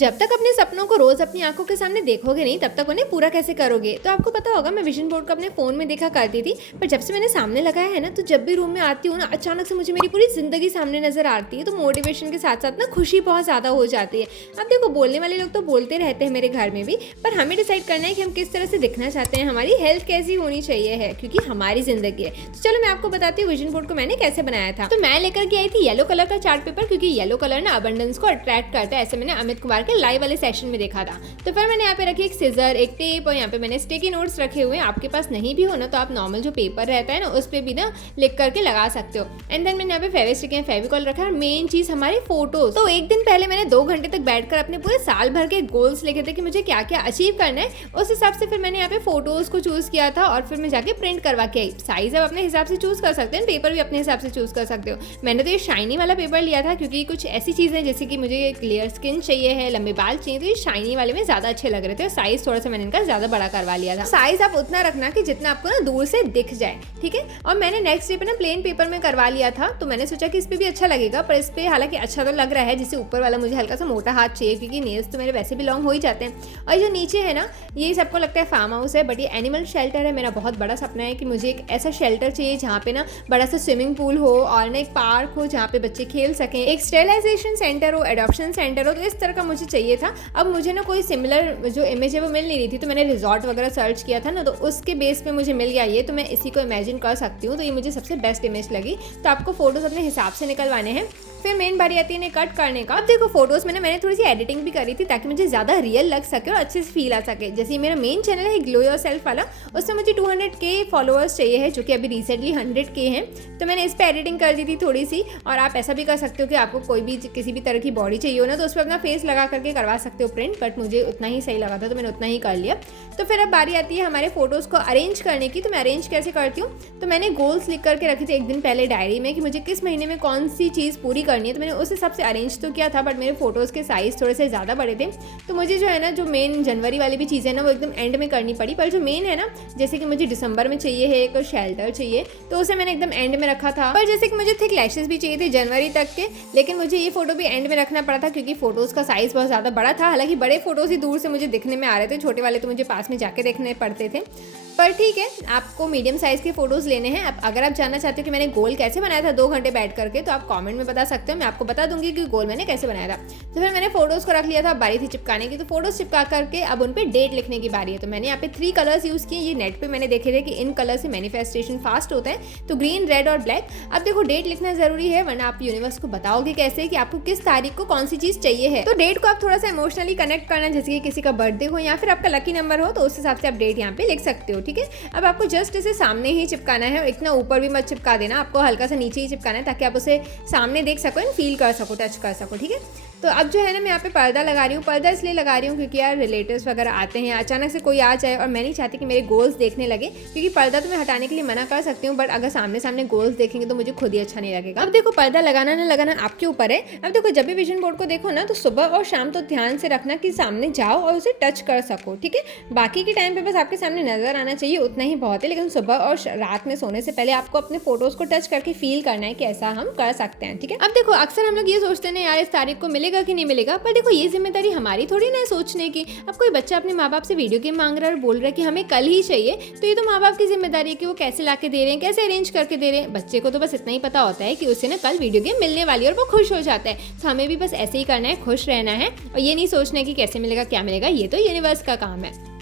जब तक अपने सपनों को रोज अपनी आंखों के सामने देखोगे नहीं तब तक उन्हें पूरा कैसे करोगे। तो आपको पता होगा मैं विजन बोर्ड को अपने फोन में देखा करती थी, पर जब से मैंने सामने लगाया है ना तो जब भी रूम में आती हूँ ना अचानक से मुझे मेरी पूरी जिंदगी सामने नजर आती है। तो मोटिवेशन के साथ साथ ना खुशी बहुत ज्यादा हो जाती है। अब देखो बोलने वाले लोग तो बोलते रहते हैं मेरे घर में भी, पर हमें डिसाइड करना है कि हम किस तरह से दिखना चाहते हैं, हमारी हेल्थ कैसी होनी चाहिए है, क्योंकि हमारी जिंदगी है। तो चलो मैं आपको बताती हूँ विजन बोर्ड को मैंने कैसे बनाया था। तो मैं लेकर के आई थी येलो कलर का चार्ट पेपर, क्योंकि येलो कलर ना अबंडेंस को अट्रैक्ट करता है, ऐसे मैंने अमित कुमार के लाइव वाले सेशन में देखा था। तो फिर मैंने यहाँ पे रखी एक सीजर, एक टेप और यहाँ पे मैंने स्टिकी नोट्स रखे हुए हैं। आपके पास नहीं भी हो ना तो आप नॉर्मल जो पेपर रहता है ना उस पे भी ना लिख करके लगा सकते हो। एंड देन मैंने यहाँ पे फेविस्टिक एंड फेविकॉल रखा है। और मेन चीज हमारी फोटोज। तो एक दिन पहले मैंने 2 घंटे तक बैठकर अपने पूरे साल भर के गोल्स लिखे थे कि मुझे क्या क्या अचीव करना है। उस हिसाब से फिर मैंने यहाँ पे फोटोज को चूज किया था और फिर मैं जाके प्रिंट करवा के आई। साइज आप अपने हिसाब से चूज कर सकते हैं, पेपर भी अपने हिसाब से चूज कर सकते हो। मैंने तो ये शाइनी वाला पेपर लिया था क्योंकि कुछ ऐसी चीजें जैसे कि मुझे क्लियर स्किन चाहिए है, लंबे बाल चाहिए, तो ये शाइनी वाले में ज्यादा अच्छे लग रहे थे। साइज थोड़ा सा मैंने इनका ज्यादा बड़ा करवा लिया था। साइज आप उतना रखना कि जितना आपको ना दूर से दिख जाए, ठीक है। और मैंने नेक्स्ट डे पे ना प्लेन पेपर में करवा लिया था। तो मैंने सोचा कि इस पे भी अच्छा लगेगा, पर इस पे हालांकि अच्छा तो लग रहा है, जिससे ऊपर वाला मुझे हल्का सा मोटा हाथ चाहिए क्योंकि नेल्स तो मेरे वैसे भी लॉन्ग हो ही जाते हैं। और जो नीचे है ना ये सबको लगता है फार्म हाउस है, बट ये एनिमल शेल्टर है। मेरा बहुत बड़ा सपना है कि मुझे एक ऐसा शेल्टर चाहिए जहाँ पे ना बड़ा सा स्विमिंग पूल हो और ना एक पार्क हो जहाँ पे बच्चे खेल सकें, एक स्टेरिलाइजेशन सेंटर हो, एडॉप्शन सेंटर हो। तो इस तरह का मुझे चाहिए था। अब मुझे ना कोई सिमिलर जो इमेज है वो मिल नहीं रही थी, तो मैंने रिजॉर्ट वगैरह सर्च किया था ना, तो उसके बेस पे मुझे मिल गया ये। तो मैं इसी को इमेजिन कर सकती हूँ। तो ये मुझे सबसे बेस्ट इमेज लगी। तो आपको फोटोज अपने हिसाब से निकलवाने हैं। फिर मेन बारी आती है इन्हें कट करने का। अब देखो फोटोज में मैंने थोड़ी सी एडिटिंग भी करी थी ताकि मुझे ज्यादा रियल लग सके और अच्छे से फील आ सके। जैसे मेरा मेन चैनल है ग्लो योरसेल्फ वाला, उसमें मुझे 200K फॉलोअर्स चाहिए है, जो कि अभी रिसेंटली 100K हैं। तो मैंने इस पर एडिटिंग कर दी थी थोड़ी सी। और आप ऐसा भी कर सकते हो कि आपको कोई भी किसी भी तरह की बॉडी चाहिए हो ना तो उस पर अपना फेस लगा करके करवा सकते हो प्रिंट, बट मुझे उतना ही सही लगा था तो मैंने उतना ही कर लिया। तो फिर अब बारी आती है हमारे फोटोज को अरेंज करने की। तो मैं अरेंज कैसे करती हूँ, तो मैंने गोल्स लिख करके रखे थे एक दिन पहले डायरी में कि मुझे किस महीने में कौन सी चीज़ पूरी करनी है। तो मैंने उस हिसाब से अरेंज तो किया था, बट मेरे फोटोज़ के साइज़ थोड़े से ज़्यादा बड़े थे। तो मुझे जो है ना जो मेन जनवरी वाली भी चीज़ें ना वो एकदम एंड में करनी पड़ी। पर जो मेन है ना जैसे कि मुझे दिसंबर में चाहिए है एक शेल्टर चाहिए, तो उसे मैंने एकदम एंड में रखा था। पर जैसे कि मुझे थिक लैशेस भी चाहिए थे जनवरी तक के, लेकिन मुझे ये फोटो भी एंड में रखना पड़ा था क्योंकि फोटोज़ का साइज़ बहुत ज़्यादा बड़ा था। हालांकि बड़े फोटोज़ ही दूर से मुझे दिखने में आ रहे थे, छोटे वाले तो मुझे पास में जाके देखने पड़ते थे। पर ठीक है, आपको मीडियम साइज़ के फोटोज़ लेने हैं। अब अगर आप जानना चाहते हो कि मैंने गोल कैसे बनाया था 2 घंटे बैठ करके, तो आप कमेंट में बता सकते हो, मैं आपको बता दूंगी कि गोल मैंने कैसे बनाया था। तो फिर मैंने फोटोज़ को रख लिया था, बारी थी चिपकाने की। तो फोटोज़ चिपका करके अब उन पर डेट लिखने की बारी है। तो मैंने यहाँ पे 3 कलर्स यूज़ किए। ये नेट पर मैंने देखे थे कि इन कलर से मैनिफेस्टेशन फास्ट होता है, तो ग्रीन, रेड और ब्लैक। अब देखो डेट लिखना ज़रूरी है, वरना आप यूनिवर्स को बताओगे कैसे कि आपको किस तारीख को कौन सी चीज़ चाहिए है। तो डेट को आप थोड़ा सा इमोशनली कनेक्ट करना, जैसे कि किसी का बर्थडे हो या फिर आपका लकी नंबर हो, तो उस हिसाब से आप डेट यहाँ पे लिख सकते हो, ठीक है। अब आपको जस्ट इसे सामने ही चिपकाना है, इतना ऊपर भी मत चिपका देना, आपको हल्का सा नीचे ही चिपकाना है ताकि आप उसे सामने देख सको एंड फील कर सको, टच कर सको, ठीक है। तो अब जो है ना मैं यहाँ पे पर्दा लगा रही हूँ। पर्दा इसलिए लगा रही हूँ क्योंकि यार रिलेटिव्स वगैरह आते हैं, अचानक से कोई आ जाए और मैं नहीं चाहती कि मेरे गोल्स देखने लगे, क्योंकि पर्दा तो मैं हटाने के लिए मना कर सकती हूँ, बट अगर सामने सामने गोल्स देखेंगे तो मुझे खुद ही अच्छा नहीं लगेगा। अब देखो पर्दा लगाना ना लगाना आपके ऊपर है। अब देखो जब भी विजन बोर्ड को देखो ना तो सुबह और शाम तो ध्यान से रखना कि सामने जाओ और उसे टच कर सको, ठीक है। बाकी के टाइम पे बस आपके सामने नजर आना चाहिए, उतना ही बहुत है। लेकिन सुबह और रात में सोने से पहले आपको अपने फोटोज को टच करके फील करना है कि ऐसा हम कर सकते हैं, ठीक है। अब देखो अक्सर हम लोग ये सोचते हैं यार इस तारीख को मिलेगा कि नहीं मिलेगा, पर देखो ये जिम्मेदारी हमारी थोड़ी ना है सोचने की। अब कोई बच्चा अपने माँ बाप से वीडियो गेम मांग रहा है और बोल रहा है कि हमें कल ही चाहिए, तो ये तो माँ बाप की जिम्मेदारी है कि वो कैसे ला के दे रहे हैं, कैसे अरेंज करके दे रहे हैं। बच्चे को तो बस इतना ही पता होता है कि उसे ना कल वीडियो गेम मिलने वाली है और वो खुश हो जाता है। तो हमें भी बस ऐसे ही करना है, खुश रहना है और ये नहीं सोचना है कि कैसे मिलेगा क्या मिलेगा, ये तो यूनिवर्स का काम है।